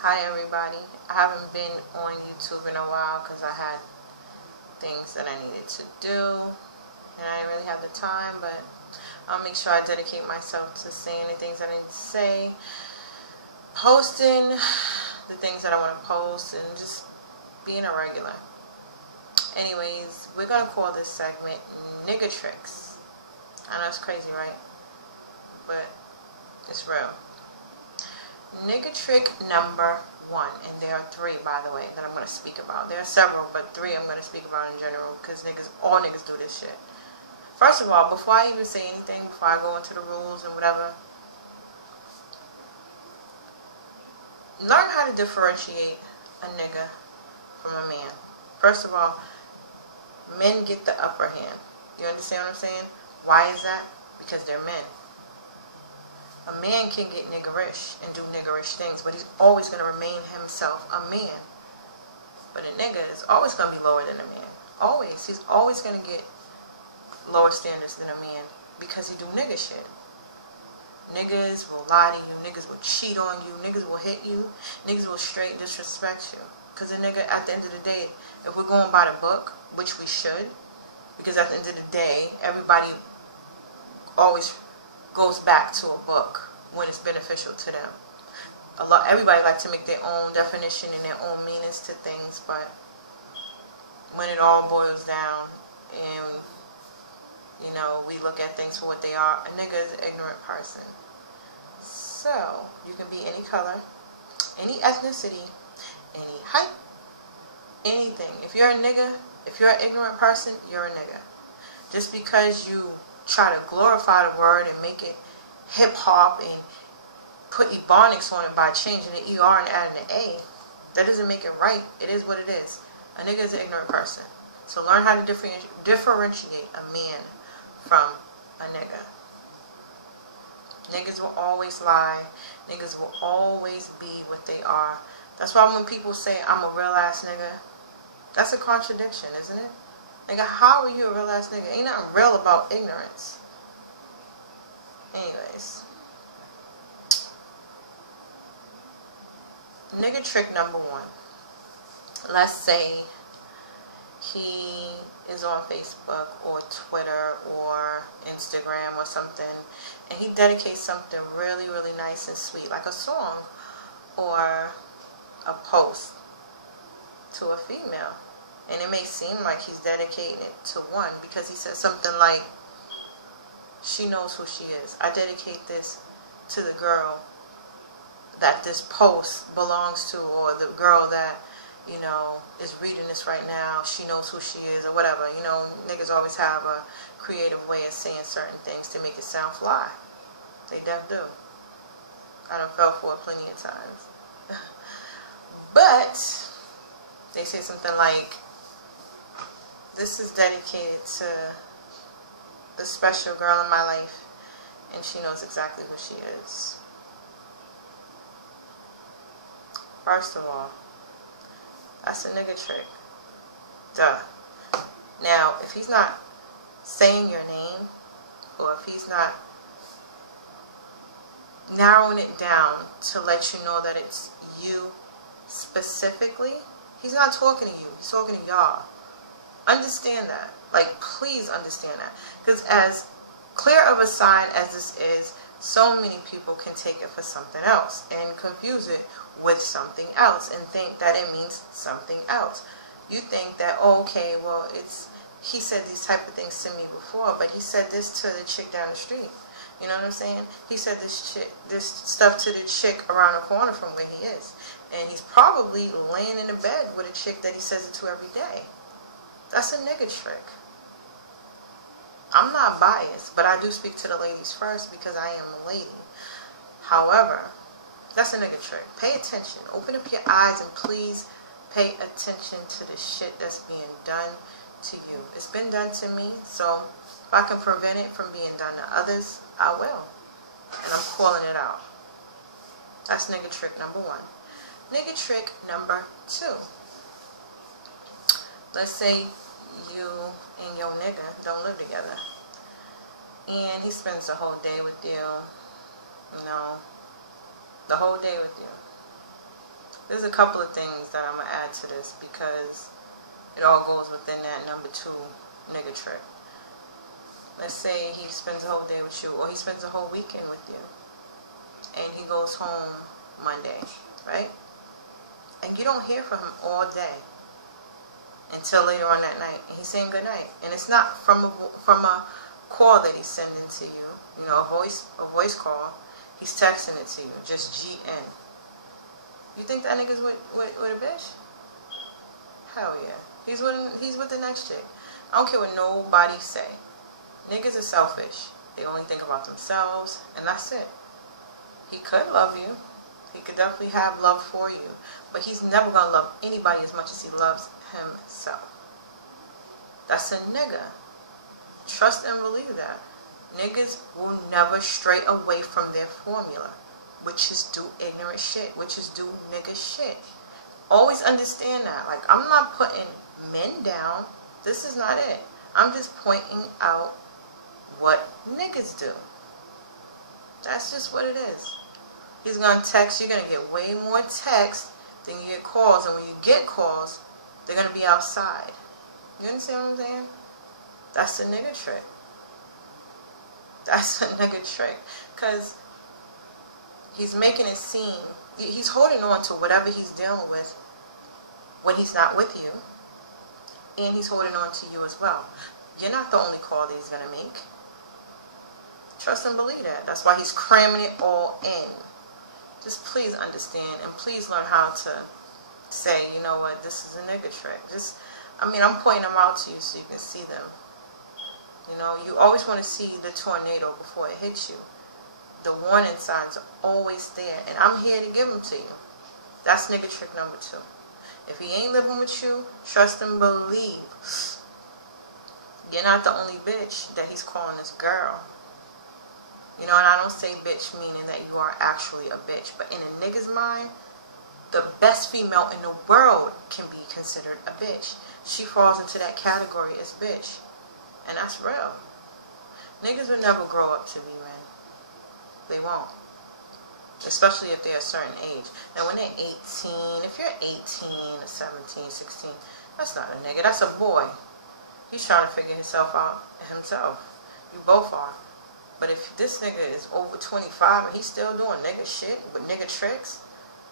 Hi everybody. I haven't been on YouTube in a while because I had things that I needed to do and I didn't really have the time, but I'll make sure I dedicate myself to saying the things I need to say, posting the things that I want to post, and just being a regular. Anyways, we're going to call this segment Nigga Tricks. I know it's crazy, right? But it's real. Nigga trick number 1, and there are 3, by the way, that I'm going to speak about. There are several, but 3 I'm going to speak about in general, because all niggas do this shit. First of all, before I even say anything, before I go into the rules and whatever, learn how to differentiate a nigga from a man. First of all, men get the upper hand. You understand what I'm saying? Why is that? Because they're men. A man can get niggerish and do niggerish things, but he's always going to remain himself a man. But a nigga is always going to be lower than a man. Always. He's always going to get lower standards than a man because he do nigga shit. Niggas will lie to you. Niggas will cheat on you. Niggas will hit you. Niggas will straight disrespect you. Because a nigga, at the end of the day, if we're going by the book, which we should, because at the end of the day, everybody always goes back to a book when it's beneficial to them. Everybody likes to make their own definition and their own meanings to things, but when it all boils down and, you know, we look at things for what they are, a nigga is an ignorant person. So, you can be any color, any ethnicity, any height, anything. If you're a nigga, if you're an ignorant person, you're a nigga. Just because you try to glorify the word and make it hip-hop and put ebonics on it by changing the ER and adding an A, that doesn't make it right. It is what it is. A nigga is an ignorant person. So learn how to differentiate a man from a nigga. Niggas will always lie. Niggas will always be what they are. That's why when people say, I'm a real ass nigga, that's a contradiction, isn't it? Nigga, how are you a real ass nigga? Ain't nothing real about ignorance. Anyways. Nigga trick number 1. Let's say he is on Facebook or Twitter or Instagram or something, and he dedicates something really, really nice and sweet, like a song or a post to a female. And it may seem like he's dedicating it to one because he said something like, she knows who she is. I dedicate this to the girl that this post belongs to, or the girl that, you know, is reading this right now. She knows who she is, or whatever. You know, niggas always have a creative way of saying certain things to make it sound fly. They def do. I done fell for it plenty of times. But they say something like, this is dedicated to the special girl in my life, and she knows exactly who she is. First of all, that's a nigga trick. Duh. Now, if he's not saying your name, or if he's not narrowing it down to let you know that it's you specifically, he's not talking to you. He's talking to y'all. Understand that. Like, please understand that. Because as clear of a sign as this is, so many people can take it for something else and confuse it with something else and think that it means something else. You think that, oh, okay, well, he said these type of things to me before, but he said this to the chick down the street. You know what I'm saying? He said this stuff to the chick around the corner from where he is. And he's probably laying in the bed with a chick that he says it to every day. That's a nigga trick. I'm not biased, but I do speak to the ladies first because I am a lady. However, that's a nigga trick. Pay attention. Open up your eyes and please pay attention to the shit that's being done to you. It's been done to me, so if I can prevent it from being done to others, I will. And I'm calling it out. That's nigga trick number 1. Nigga trick number 2. Let's say you and your nigga don't live together, and he spends the whole day with you, you know, the whole day with you. there's a couple of things that I'm going to add to this because it all goes within that number 2 nigga trick. Let's say he spends a whole day with you, or he spends a whole weekend with you, and he goes home Monday, right? And you don't hear from him all day until later on that night, and he's saying good night. And it's not from a call that he's sending to you, you know, a voice call. He's texting it to you, just GN. You think that nigga's with a bitch? Hell yeah. He's with the next chick. I don't care what nobody say. Niggas are selfish. They only think about themselves, and that's it. He could love you. He could definitely have love for you. But he's never going to love anybody as much as he loves himself. That's a nigga. Trust and believe that. Niggas will never stray away from their formula, which is do ignorant shit, which is do nigga shit. Always understand that. Like, I'm not putting men down. This is not it. I'm just pointing out what niggas do. That's just what it is. He's going to text. You're going to get way more texts than you get calls. And when you get calls, they're going to be outside. You understand what I'm saying? That's a nigga trick. That's a nigga trick. Because he's making it seem, he's holding on to whatever he's dealing with when he's not with you. And he's holding on to you as well. You're not the only call that he's going to make. Trust and believe that. That's why he's cramming it all in. Just please understand and please learn how to say, you know what, this is a nigga trick. I'm pointing them out to you so you can see them. You know, you always want to see the tornado before it hits you. The warning signs are always there, and I'm here to give them to you. That's nigga trick number 2. If he ain't living with you, trust and believe. You're not the only bitch that he's calling this girl. You know, and I don't say bitch meaning that you are actually a bitch. But in a nigga's mind, the best female in the world can be considered a bitch. She falls into that category as bitch. And that's real. Niggas will never grow up to be men. They won't. Especially if they're a certain age. Now when they're 18, if you're 18 or 17, 16, that's not a nigga. That's a boy. He's trying to figure himself out himself. You both are. But if this nigga is over 25 and he's still doing nigga shit with nigga tricks,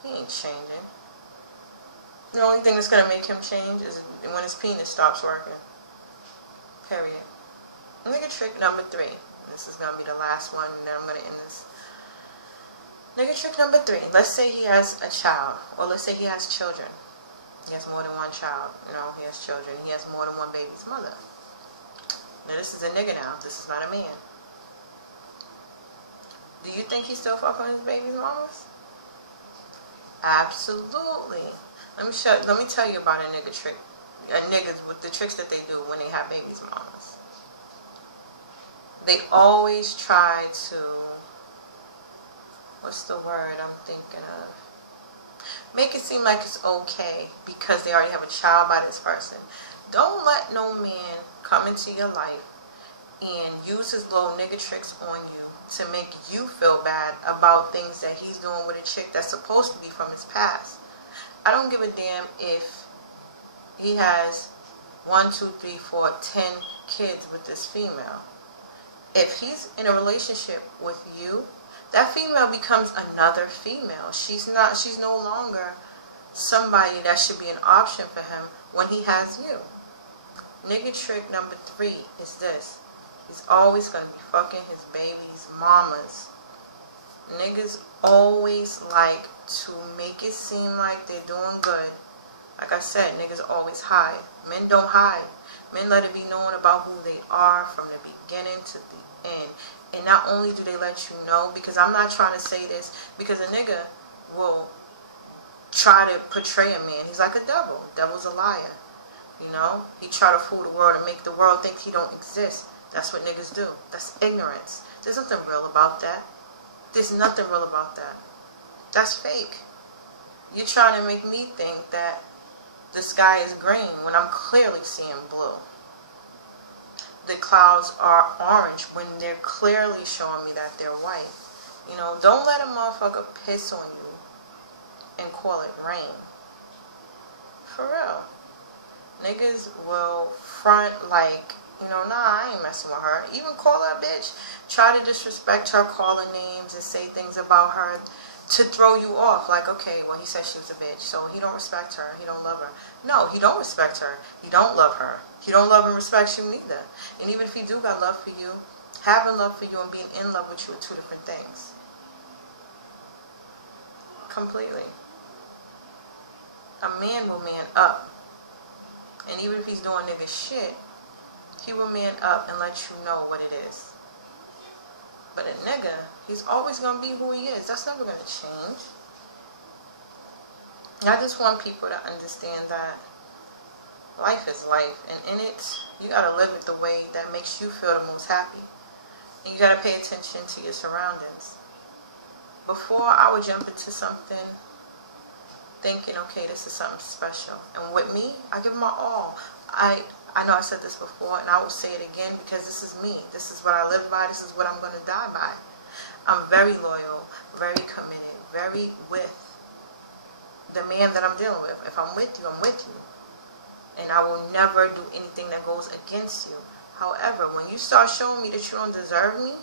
he ain't changing. The only thing that's going to make him change is when his penis stops working. Period. Nigga trick number 3. This is going to be the last one, and then I'm going to end this. Nigga trick number 3. Let's say he has a child, or let's say he has children. He has more than one child. You know, he has children. He has more than one baby's mother. Now, this is a nigga now. This is not a man. Do you think he's still fucking his baby's mamas? Absolutely. Let me tell you about a nigga trick. Niggas with the tricks that they do when they have babies' mamas. They always try to, what's the word I'm thinking of? Make it seem like it's okay because they already have a child by this person. Don't let no man come into your life and use his little nigga tricks on you to make you feel bad about things that he's doing with a chick that's supposed to be from his past. I don't give a damn if he has 1, 2, 3, 4, 10 kids with this female. If he's in a relationship with you, that female becomes another female. She's no longer somebody that should be an option for him when he has you. Nigga trick number 3 is this. He's always going to be fucking his baby's mamas. Niggas always like to make it seem like they're doing good. Like I said, niggas always hide. Men don't hide. Men let it be known about who they are from the beginning to the end. And not only do they let you know, because I'm not trying to say this, because a nigga will try to portray a man. He's like a devil. Devil's a liar. You know? He try to fool the world and make the world think he don't exist. That's what niggas do. That's ignorance. There's nothing real about that. There's nothing real about that. That's fake. You're trying to make me think that the sky is green when I'm clearly seeing blue. The clouds are orange when they're clearly showing me that they're white. You know, don't let a motherfucker piss on you and call it rain. For real. Niggas will front like, you know, nah, I ain't messing with her. Even call her a bitch. Try to disrespect her, call her names and say things about her to throw you off. Like, okay, well, he said she was a bitch, so he don't respect her. He don't love her. No, he don't respect her. He don't love her. He don't love and respect you neither. And even if he do got love for you, having love for you and being in love with you are two different things. Completely. A man will man up. And even if he's doing nigga shit, he will man up and let you know what it is. But a nigga, he's always going to be who he is. That's never going to change. I just want people to understand that life is life. And in it, you got to live it the way that makes you feel the most happy. And you got to pay attention to your surroundings. Before I would jump into something thinking, okay, this is something special. And with me, I give my all. I know I said this before, and I will say it again because this is me. This is what I live by. This is what I'm going to die by. I'm very loyal, very committed, very with the man that I'm dealing with. If I'm with you, I'm with you. And I will never do anything that goes against you. However, when you start showing me that you don't deserve me,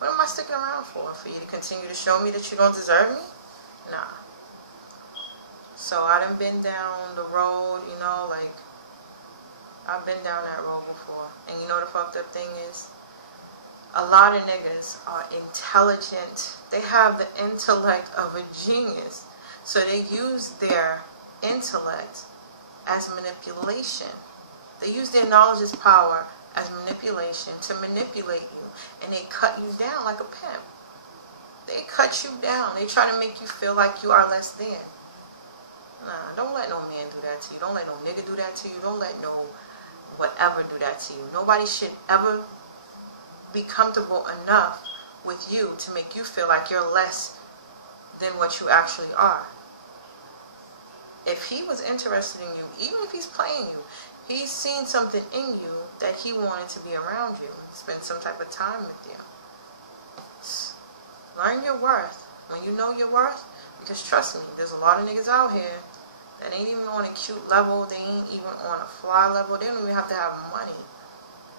what am I sticking around for? For you to continue to show me that you don't deserve me? Nah. So I done been down the road, you know, like, I've been down that road before. And you know the fucked up thing is? A lot of niggas are intelligent. They have the intellect of a genius. So they use their intellect as manipulation. They use their knowledge as power as manipulation to manipulate you. And they cut you down like a pimp. They cut you down. They try to make you feel like you are less than. Nah, don't let no man do that to you. Don't let no nigga do that to you. Don't let no whatever do that to you. Nobody should ever be comfortable enough with you to make you feel like you're less than what you actually are. If he was interested in you, even if he's playing you, he's seen something in you that he wanted to be around you, spend some type of time with you. Learn your worth. When you know your worth, because trust me, there's a lot of niggas out here that ain't even on a cute level. They ain't even on a fly level. They don't even have to have money.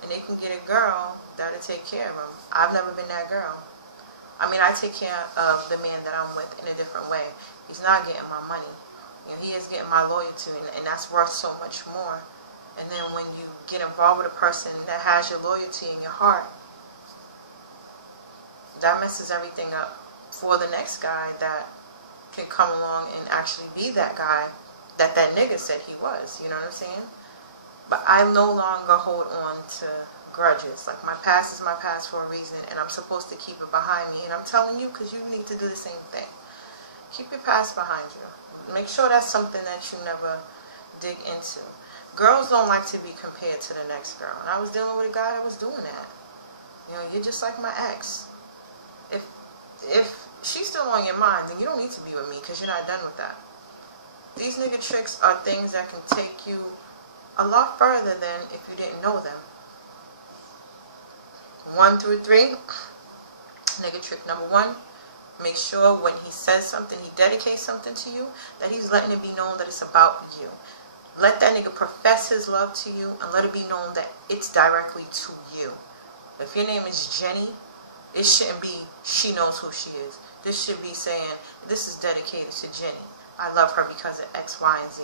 And they can get a girl that'll take care of them. I've never been that girl. I mean, I take care of the man that I'm with in a different way. He's not getting my money. You know, he is getting my loyalty, and that's worth so much more. And then when you get involved with a person that has your loyalty in your heart, that messes everything up for the next guy that can come along and actually be that guy that nigga said he was. You know what I'm saying? But I no longer hold on to grudges. Like, my past is my past for a reason, and I'm supposed to keep it behind me. And I'm telling you, because you need to do the same thing. Keep your past behind you. Make sure that's something that you never dig into. Girls don't like to be compared to the next girl. And I was dealing with a guy that was doing that. You know, you're just like my ex. If she's still on your mind, then you don't need to be with me because you're not done with that. These nigga tricks are things that can take you a lot further than if you didn't know them. 1 through 3. Nigga trick number 1. Make sure when he says something, he dedicates something to you, that he's letting it be known that it's about you. Let that nigga profess his love to you and let it be known that it's directly to you. If your name is Jenny, it shouldn't be she knows who she is. This should be saying, this is dedicated to Jenny. I love her because of X, Y, and Z.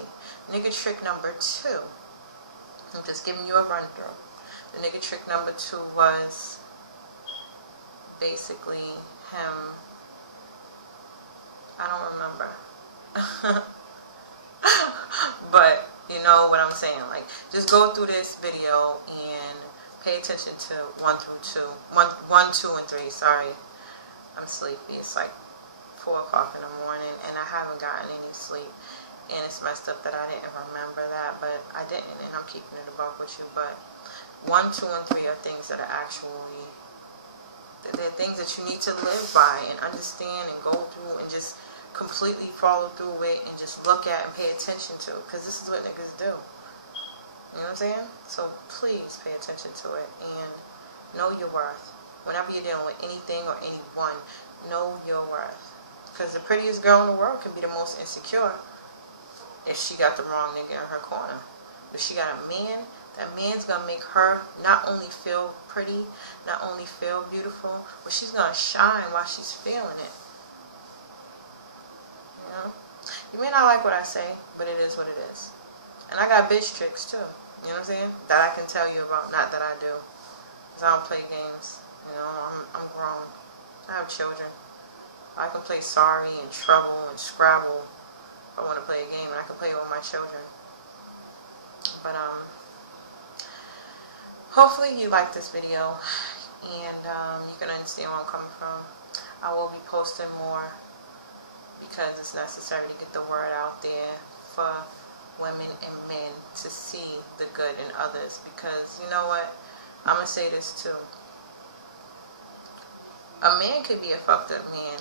Nigga trick number 2. I'm just giving you a run through. The nigga trick number 2 was basically him. I don't remember. But you know what I'm saying. Like, just go through this video and pay attention to 1 through 2. 1, 2, and 3. Sorry. I'm sleepy. It's like 4 o'clock in the morning and I haven't gotten any sleep. And it's messed up that I didn't remember that, but I didn't, and I'm keeping it a buck with you. But 1, 2, and 3 are things that are actually, they're things that you need to live by and understand and go through and just completely follow through it and just look at and pay attention to, because this is what niggas do. You know what I'm saying? So please pay attention to it and know your worth. Whenever you're dealing with anything or anyone, know your worth. Because the prettiest girl in the world can be the most insecure if she got the wrong nigga in her corner. If she got a man, that man's going to make her not only feel pretty, not only feel beautiful, but she's going to shine while she's feeling it. You know? You may not like what I say, but it is what it is. And I got bitch tricks too. You know what I'm saying? That I can tell you about. Not that I do. Because I don't play games. You know, I'm grown. I have children. I can play Sorry and Trouble and Scrabble if I want to play a game, and I can play it with my children. But hopefully you like this video, and you can understand where I'm coming from. I will be posting more because it's necessary to get the word out there for women and men to see the good in others. Because you know what? I'm going to say this too. A man could be a fucked up man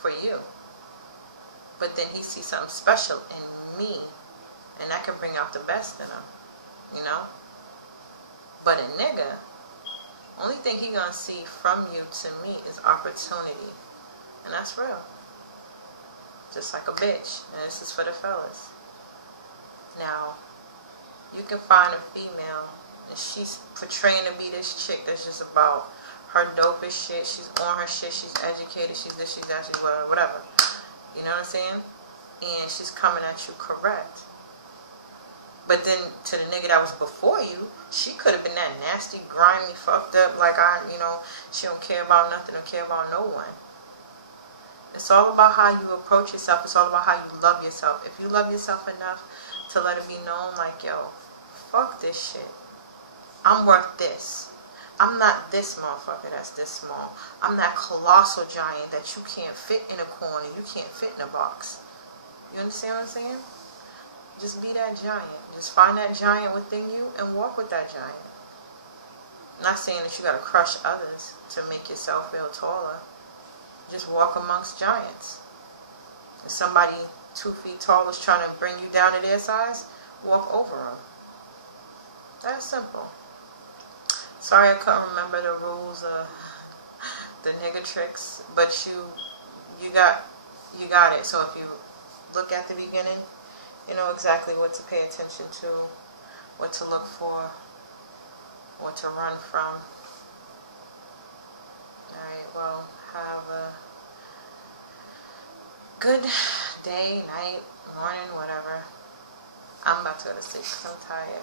for you, but then he sees something special in me, and that can bring out the best in him, you know? But a nigga, only thing he gonna see from you to me is opportunity, and that's real. Just like a bitch, and this is for the fellas. Now, you can find a female, and she's portraying to be this chick that's just about her dopest shit. She's on her shit. She's educated. She's this, she's that, she's whatever. You know what I'm saying? And she's coming at you correct. But then to the nigga that was before you, she could have been that nasty, grimy, fucked up, like she don't care about nothing, don't care about no one. It's all about how you approach yourself. It's all about how you love yourself. If you love yourself enough to let it be known, like, yo, fuck this shit. I'm worth this. I'm not this motherfucker that's this small. I'm that colossal giant that you can't fit in a corner. You can't fit in a box. You understand what I'm saying? Just be that giant. Just find that giant within you and walk with that giant. I'm not saying that you gotta crush others to make yourself feel taller. Just walk amongst giants. If somebody 2 feet tall is trying to bring you down to their size, walk over them. That's simple. Sorry I couldn't remember the rules of the nigga tricks, but you got it. So if you look at the beginning, you know exactly what to pay attention to, what to look for, what to run from. Alright, well, have a good day, night, morning, whatever. I'm about to go to sleep because I'm tired.